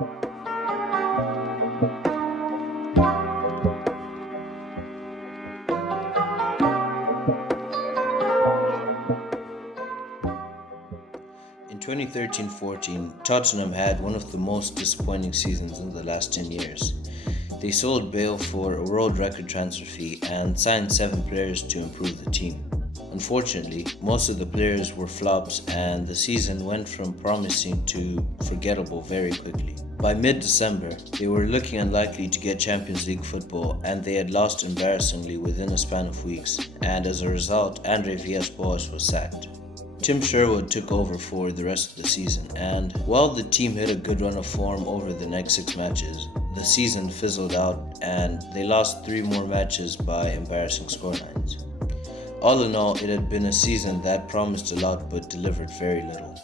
In 2013-14, Tottenham had one of the most disappointing seasons in the last 10 years. They sold Bale for a world record transfer fee and signed 7 players to improve the team. Unfortunately, most of the players were flops and the season went from promising to forgettable very quickly. By mid-December, they were looking unlikely to get Champions League football and they had lost embarrassingly within a span of weeks, and as a result, Andre Villas-Boas was sacked. Tim Sherwood took over for the rest of the season, and while the team hit a good run of form over the next 6 matches, the season fizzled out and they lost 3 more matches by embarrassing scorelines. All in all, it had been a season that promised a lot but delivered very little.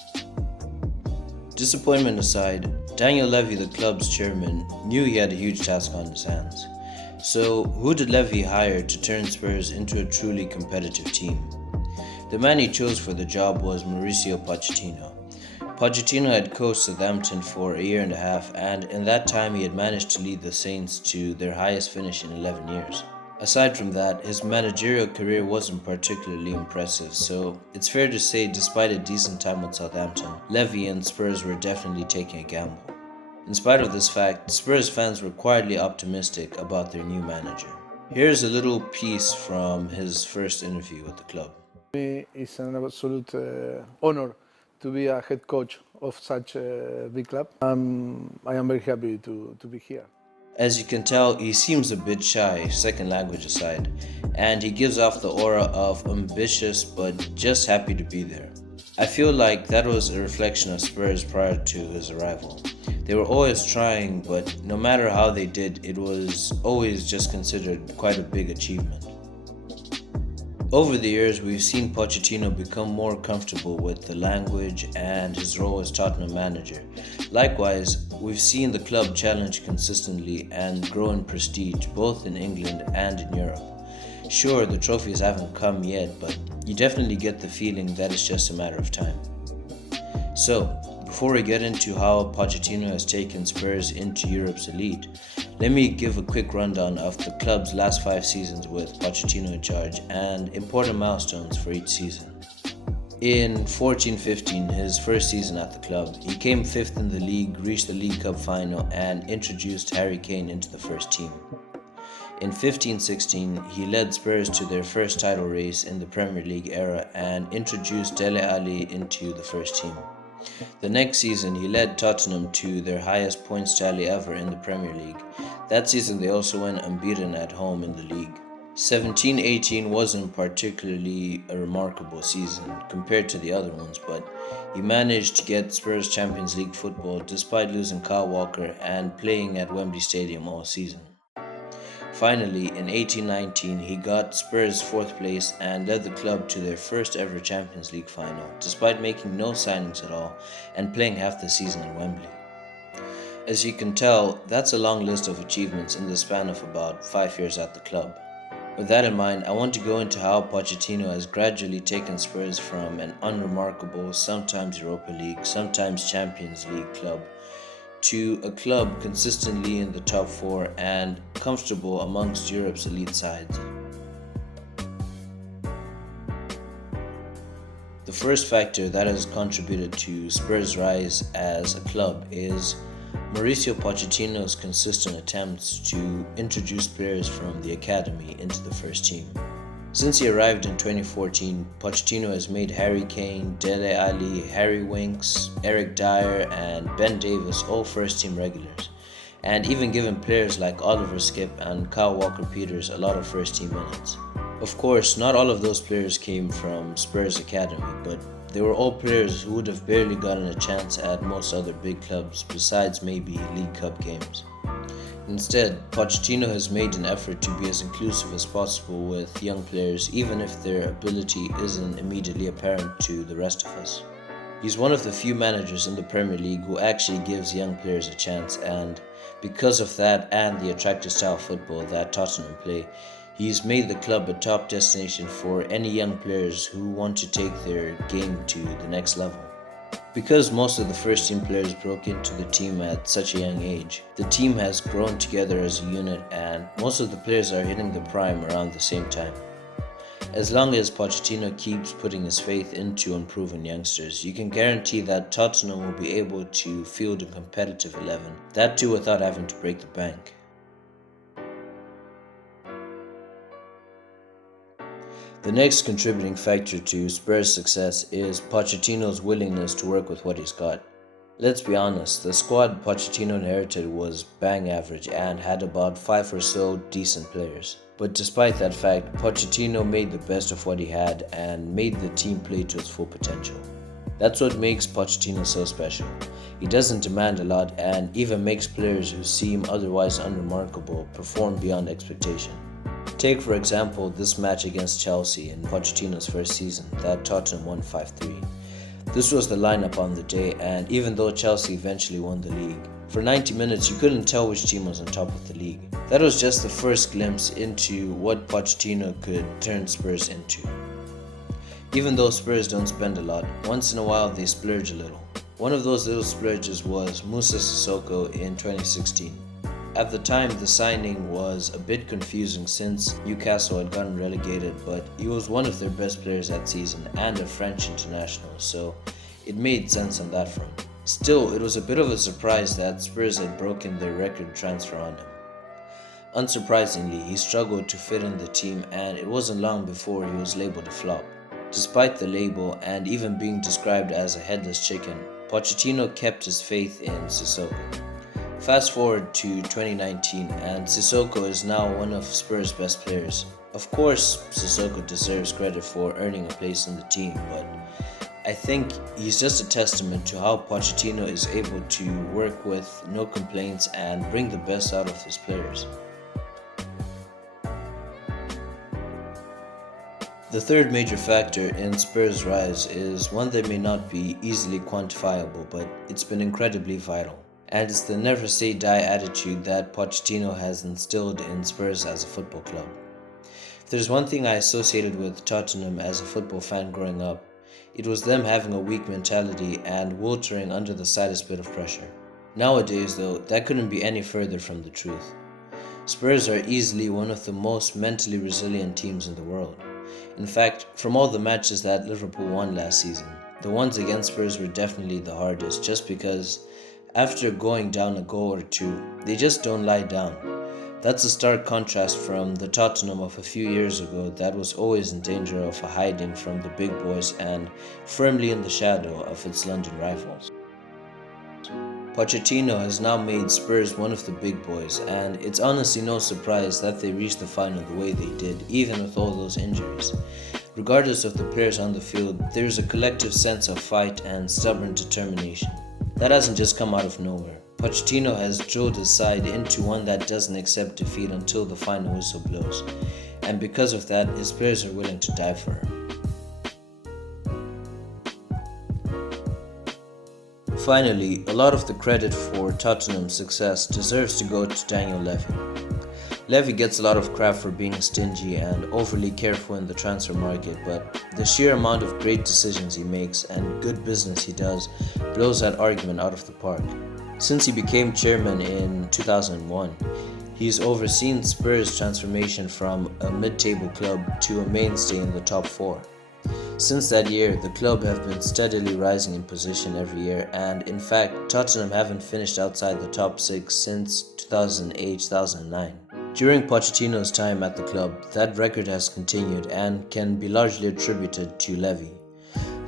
Disappointment aside, Daniel Levy, the club's chairman, knew he had a huge task on his hands. So who did Levy hire to turn Spurs into a truly competitive team? The man he chose for the job was Mauricio Pochettino. Pochettino had coached Southampton for a year and a half, and in that time he had managed to lead the Saints to their highest finish in 11 years. Aside from that, his managerial career wasn't particularly impressive, so it's fair to say despite a decent time with Southampton, Levy and Spurs were definitely taking a gamble. In spite of this fact, Spurs fans were quietly optimistic about their new manager. Here's a little piece from his first interview with the club. It's an absolute honor to be a head coach of such a big club. I am very happy to be here. As you can tell, he seems a bit shy, second language aside, and he gives off the aura of ambitious but just happy to be there. I feel like that was a reflection of Spurs prior to his arrival. They were always trying, but no matter how they did, it was always just considered quite a big achievement. Over the years, we've seen Pochettino become more comfortable with the language and his role as Tottenham manager. Likewise, we've seen the club challenge consistently and grow in prestige both in England and in Europe. Sure, the trophies haven't come yet, but you definitely get the feeling that it's just a matter of time. So, before we get into how Pochettino has taken Spurs into Europe's elite, let me give a quick rundown of the club's last 5 seasons with Pochettino in charge and important milestones for each season. In 14-15, his first season at the club, he came 5th in the league, reached the League Cup final and introduced Harry Kane into the first team. In 15-16, he led Spurs to their first title race in the Premier League era and introduced Dele Alli into the first team. The next season, he led Tottenham to their highest points tally ever in the Premier League. That season, they also went unbeaten at home in the league. 17-18 wasn't particularly a remarkable season compared to the other ones, but he managed to get Spurs Champions League football despite losing Kyle Walker and playing at Wembley Stadium all season. Finally, in 18-19, he got Spurs 4th place and led the club to their first ever Champions League final, despite making no signings at all and playing half the season in Wembley. As you can tell, that's a long list of achievements in the span of about 5 years at the club. With that in mind, I want to go into how Pochettino has gradually taken Spurs from an unremarkable, sometimes Europa League, sometimes Champions League club, to a club consistently in the top 4 and comfortable amongst Europe's elite sides. The first factor that has contributed to Spurs' rise as a club is Mauricio Pochettino's consistent attempts to introduce players from the academy into the first team. Since he arrived in 2014, Pochettino has made Harry Kane, Dele Alli, Harry Winks, Eric Dyer and Ben Davies all first-team regulars, and even given players like Oliver Skipp and Kyle Walker-Peters a lot of first-team minutes. Of course, not all of those players came from Spurs Academy, but they were all players who would have barely gotten a chance at most other big clubs besides maybe League Cup games. Instead, Pochettino has made an effort to be as inclusive as possible with young players, even if their ability isn't immediately apparent to the rest of us. He's one of the few managers in the Premier League who actually gives young players a chance, and because of that and the attractive style of football that Tottenham play, he's made the club a top destination for any young players who want to take their game to the next level. Because most of the first team players broke into the team at such a young age, the team has grown together as a unit and most of the players are hitting the prime around the same time. As long as Pochettino keeps putting his faith into unproven youngsters, you can guarantee that Tottenham will be able to field a competitive 11, that too without having to break the bank. The next contributing factor to Spurs' success is Pochettino's willingness to work with what he's got. Let's be honest, the squad Pochettino inherited was bang average and had about 5 or so decent players. But despite that fact, Pochettino made the best of what he had and made the team play to its full potential. That's what makes Pochettino so special. He doesn't demand a lot and even makes players who seem otherwise unremarkable perform beyond expectation. Take for example this match against Chelsea in Pochettino's first season that Tottenham won 5-3. This was the lineup on the day, and even though Chelsea eventually won the league, for 90 minutes you couldn't tell which team was on top of the league. That was just the first glimpse into what Pochettino could turn Spurs into. Even though Spurs don't spend a lot, once in a while they splurge a little. One of those little splurges was Moussa Sissoko in 2016. At the time, the signing was a bit confusing since Newcastle had gotten relegated, but he was one of their best players that season and a French international, so it made sense on that front. Still, it was a bit of a surprise that Spurs had broken their record transfer on him. Unsurprisingly, he struggled to fit in the team and it wasn't long before he was labeled a flop. Despite the label and even being described as a headless chicken, Pochettino kept his faith in Sissoko. Fast forward to 2019 and Sissoko is now one of Spurs' best players. Of course, Sissoko deserves credit for earning a place in the team, but I think he's just a testament to how Pochettino is able to work with no complaints and bring the best out of his players. The third major factor in Spurs' rise is one that may not be easily quantifiable, but it's been incredibly vital. And it's the never say die attitude that Pochettino has instilled in Spurs as a football club. If there's one thing I associated with Tottenham as a football fan growing up, it was them having a weak mentality and wilting under the slightest bit of pressure. Nowadays though, that couldn't be any further from the truth. Spurs are easily one of the most mentally resilient teams in the world. In fact, from all the matches that Liverpool won last season, the ones against Spurs were definitely the hardest just because after going down a goal or two, they just don't lie down. That's a stark contrast from the Tottenham of a few years ago that was always in danger of hiding from the big boys and firmly in the shadow of its London rivals. Pochettino has now made Spurs one of the big boys, and it's honestly no surprise that they reached the final the way they did, even with all those injuries. Regardless of the players on the field, there is a collective sense of fight and stubborn determination. That hasn't just come out of nowhere. Pochettino has drilled his side into one that doesn't accept defeat until the final whistle blows, and because of that, his players are willing to die for him. Finally, a lot of the credit for Tottenham's success deserves to go to Daniel Levy. Levy gets a lot of crap for being stingy and overly careful in the transfer market, but the sheer amount of great decisions he makes and good business he does blows that argument out of the park. Since he became chairman in 2001, he's overseen Spurs' transformation from a mid-table club to a mainstay in the top 4. Since that year, the club have been steadily rising in position every year, and in fact, Tottenham haven't finished outside the top 6 since 2008-2009. During Pochettino's time at the club, that record has continued and can be largely attributed to Levy.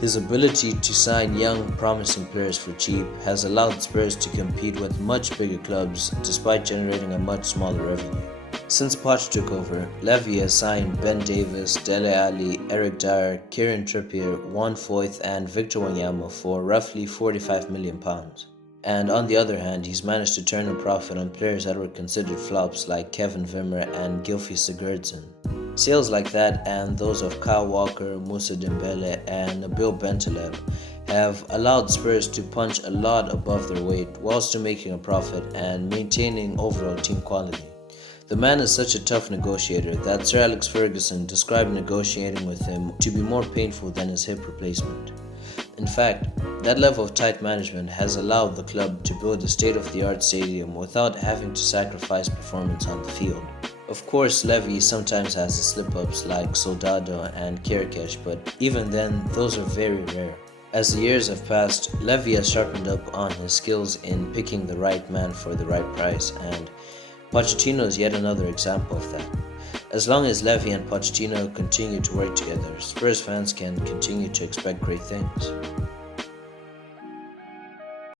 His ability to sign young, promising players for cheap has allowed Spurs to compete with much bigger clubs despite generating a much smaller revenue. Since Poch took over, Levy has signed Ben Davis, Dele Alli, Eric Dyer, Kieran Trippier, Juan Foyth and Victor Wanyama for roughly £45 million. And on the other hand, he's managed to turn a profit on players that were considered flops like Kevin Wimmer and Gylfi Sigurdsson. Sales like that and those of Kyle Walker, Moussa Dembele and Nabil Bentaleb have allowed Spurs to punch a lot above their weight while still making a profit and maintaining overall team quality. The man is such a tough negotiator that Sir Alex Ferguson described negotiating with him to be more painful than his hip replacement. In fact, that level of tight management has allowed the club to build a state-of-the-art stadium without having to sacrifice performance on the field. Of course, Levy sometimes has his slip-ups like Soldado and Kirkesh, but even then, those are very rare. As the years have passed, Levy has sharpened up on his skills in picking the right man for the right price, and Pochettino is yet another example of that. As long as Levy and Pochettino continue to work together, Spurs fans can continue to expect great things.